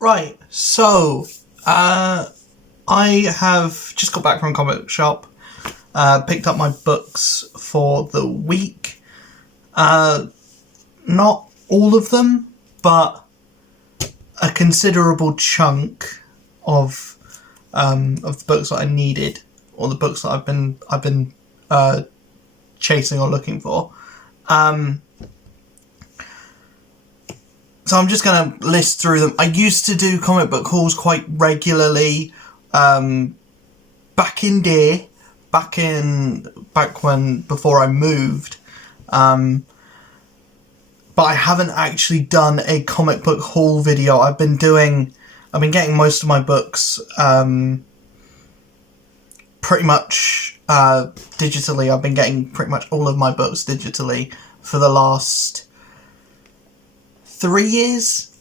Right, so, I have just got back from a comic book shop, picked up my books for the week. Not all of them, but a considerable chunk of the books that I needed, or the books that I've been chasing or looking for. So I'm just going to list through them. I used to do comic book hauls quite regularly, back when before I moved, but I haven't actually done a comic book haul video. I've been getting most of my books pretty much digitally. I've been getting pretty much all of my books digitally for the last 3 years.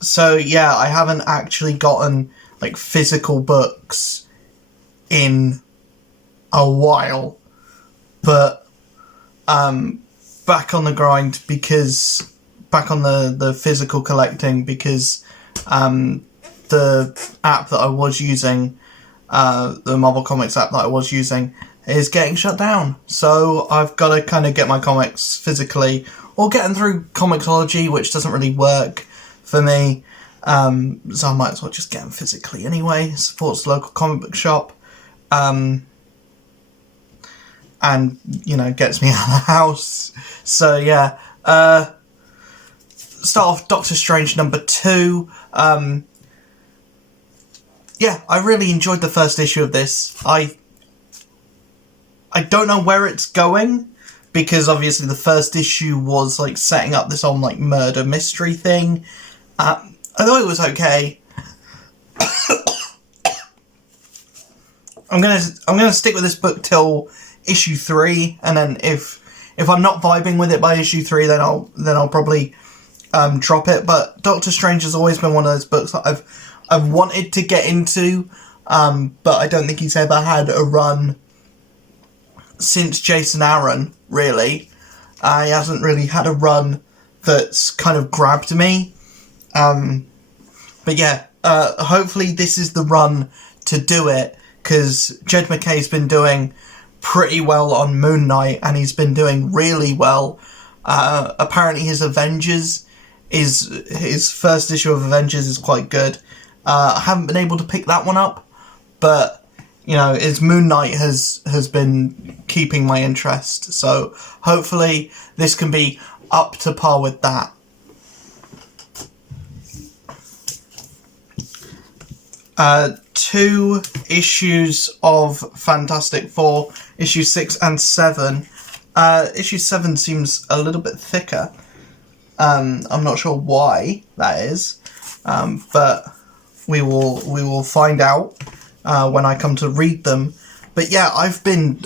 So yeah, I haven't actually gotten like physical books in a while, but back on the grind, because back on the physical collecting, because the app that I was using, the Marvel Comics app that I was using, is getting shut down. So I've got to kind of get my comics physically, or getting through Comixology, which doesn't really work for me. So I might as well just get them physically anyway. Supports the local comic book shop. And, you know, gets me out of the house. So, yeah. Start off Doctor Strange number 2. Yeah, I really enjoyed the first issue of this. I don't know where it's going, because obviously the first issue was, like, setting up this whole, like, murder mystery thing. I thought it was okay. I'm gonna stick with this book till issue 3, and then if I'm not vibing with it by issue 3, then I'll probably drop it. But Doctor Strange has always been one of those books that I've wanted to get into, but I don't think he's ever had a run since Jason Aaron, really. He hasn't really had a run that's kind of grabbed me. But yeah, hopefully this is the run to do it, because Jed MacKay's been doing pretty well on Moon Knight, and he's been doing really well. Apparently his first issue of Avengers is quite good. I haven't been able to pick that one up, but you know, his Moon Knight has been keeping my interest, so hopefully this can be up to par with that. Two issues of Fantastic Four, issue 6 and 7. Issue 7 seems a little bit thicker. I'm not sure why that is, but we will find out when I come to read them. But yeah, I've been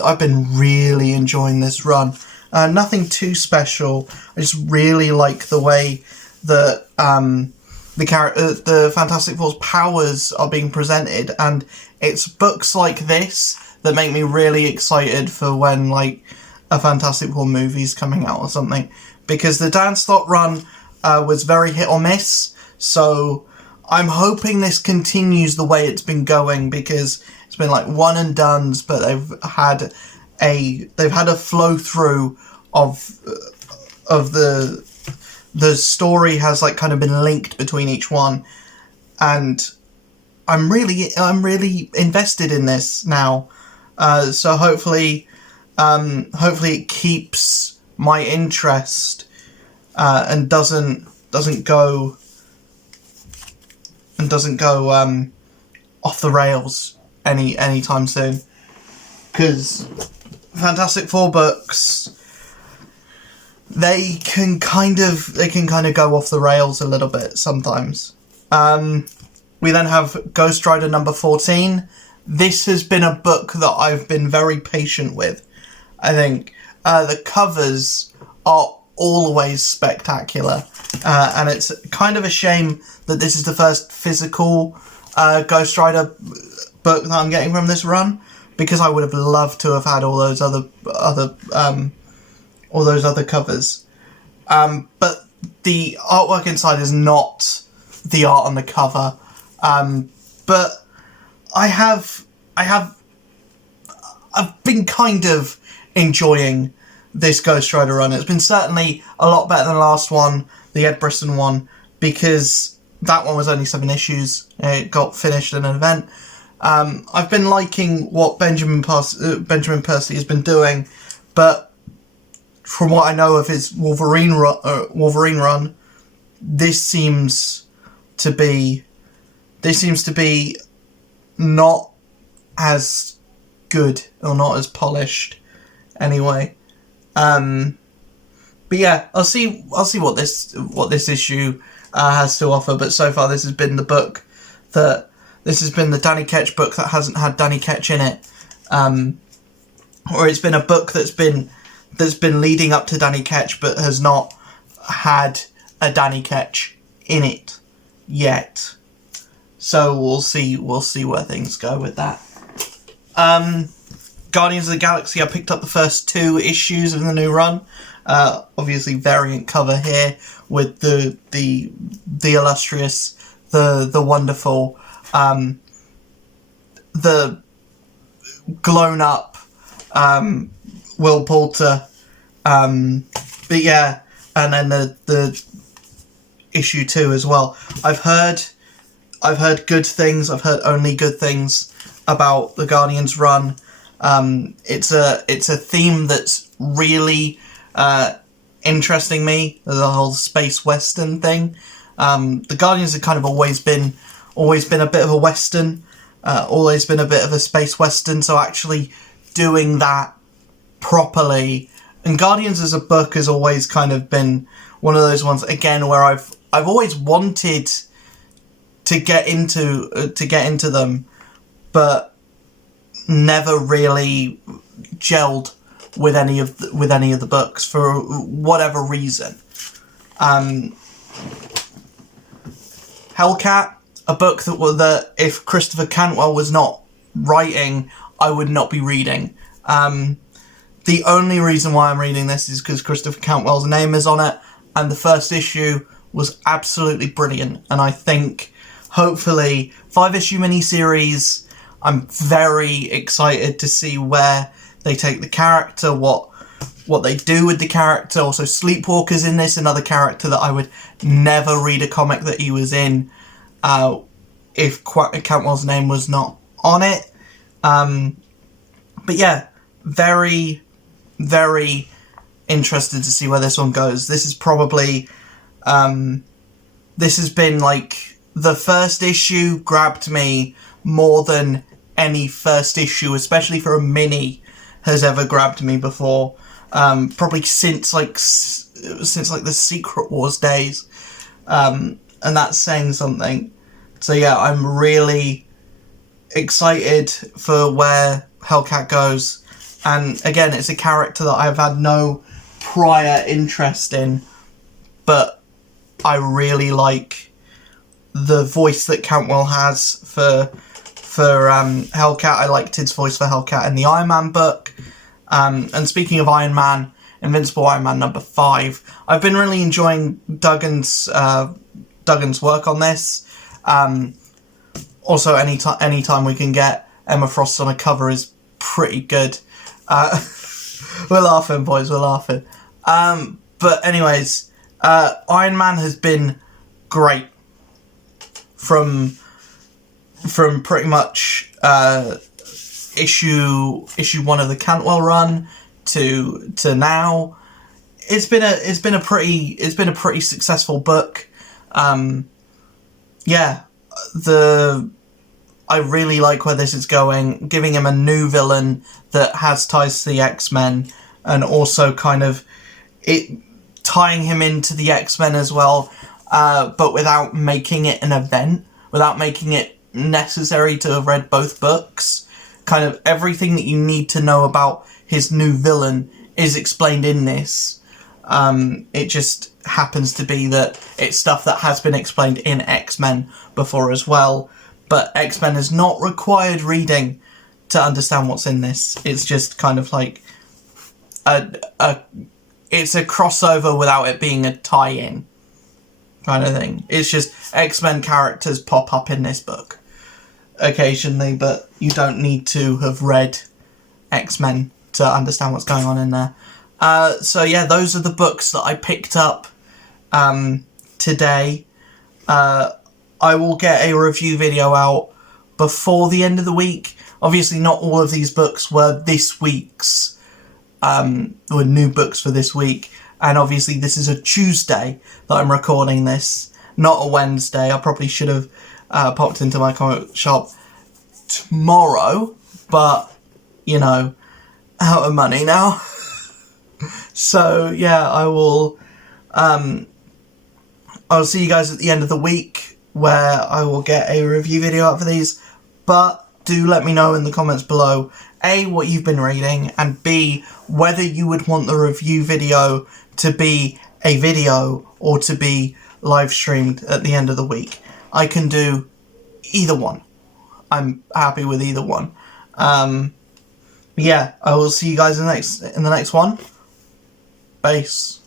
really enjoying this run. Nothing too special. I just really like the way that the Fantastic Four's powers are being presented, and it's books like this that make me really excited for when, like, a Fantastic Four movie's coming out or something, because the Dan Slott run was very hit or miss, so I'm hoping this continues the way it's been going, because it's been like one and dones, but they've had a flow through of the story has, like, kind of been linked between each one, and I'm really invested in this now. So hopefully it keeps my interest and doesn't go off the rails anytime soon, because Fantastic Four books, they can kind of go off the rails a little bit sometimes. We then have Ghost Rider number 14. This has been a book that I've been very patient with. I think the covers are always spectacular, and it's kind of a shame that this is the first physical Ghost Rider book that I'm getting from this run, because I would have loved to have had all those other covers. But the artwork inside is not the art on the cover. But I've been kind of enjoying this Ghost Rider run. It's been certainly a lot better than the last one, the Ed Brisson one, because that one was only 7 issues. It got finished in an event. I've been liking what Benjamin Percy has been doing, but from what I know of his Wolverine run, this seems to be not as good, or not as polished anyway. But yeah, I'll see what this issue has to offer. But so far, this has been the Danny Ketch book that hasn't had Danny Ketch in it, or it's been a book that's been leading up to Danny Ketch but has not had a Danny Ketch in it yet. So we'll see where things go with that. Guardians of the Galaxy, I picked up the first 2 issues of the new run. Obviously variant cover here with the illustrious, the wonderful, the grown up Will Poulter. But yeah, and then the issue 2 as well. I've heard good things. I've heard only good things about the Guardians run. It's a theme that's really interesting me, the whole space western thing. The Guardians have kind of always been a bit of a western, always been a bit of a space western. So actually doing that properly, and Guardians as a book has always kind of been one of those ones again where I've always wanted to get into them, but never really gelled with any of the books for whatever reason. Hellcat, a book that if Christopher Cantwell was not writing, I would not be reading. The only reason why I'm reading this is because Christopher Cantwell's name is on it, and the first issue was absolutely brilliant. And I think, hopefully, 5-issue miniseries, I'm very excited to see where they take the character, what they do with the character. Also, Sleepwalker's in this, another character that I would never read a comic that he was in if Cantwell's name was not on it. But yeah, very, very interested to see where this one goes. This is probably, this has been like, the first issue grabbed me more than any first issue, especially for a mini, has ever grabbed me before. Probably since like the Secret Wars days, and that's saying something. So yeah, I'm really excited for where Hellcat goes. And again, it's a character that I've had no prior interest in, but I really like the voice that Cantwell has for Hellcat. I liked his voice for Hellcat in the Iron Man book. And speaking of Iron Man, Invincible Iron Man number 5, I've been really enjoying Duggan's work on this. Also, anytime we can get Emma Frost on a cover is pretty good. We're laughing, boys, we're laughing. But anyways, Iron Man has been great from pretty much issue 1 of the Cantwell run to now. It's been a pretty successful book. Yeah, I really like where this is going, giving him a new villain that has ties to the X-Men, and also kind of tying him into the X-Men as well, but without making it an event, without making it necessary to have read both books. Kind of everything that you need to know about his new villain is explained in this. It just happens to be that it's stuff that has been explained in X-Men before as well, but X-Men is not required reading to understand what's in this. It's just kind of like it's a crossover without it being a tie-in kind of thing. It's just X-Men characters pop up in this book occasionally, but you don't need to have read X-Men to understand what's going on in there. So yeah, those are the books that I picked up today. I will get a review video out before the end of the week. Obviously, not all of these books were this week's, were new books for this week. And obviously, this is a Tuesday that I'm recording this, not a Wednesday. I probably should have popped into my comic shop tomorrow, but, you know, out of money now. So, yeah, I'll see you guys at the end of the week, where I will get a review video out for these. But do let me know in the comments below, A, what you've been reading, and B, whether you would want the review video to be a video or to be live streamed at the end of the week. I can do either one. I'm happy with either one. Yeah, I will see you guys in the next one. Peace.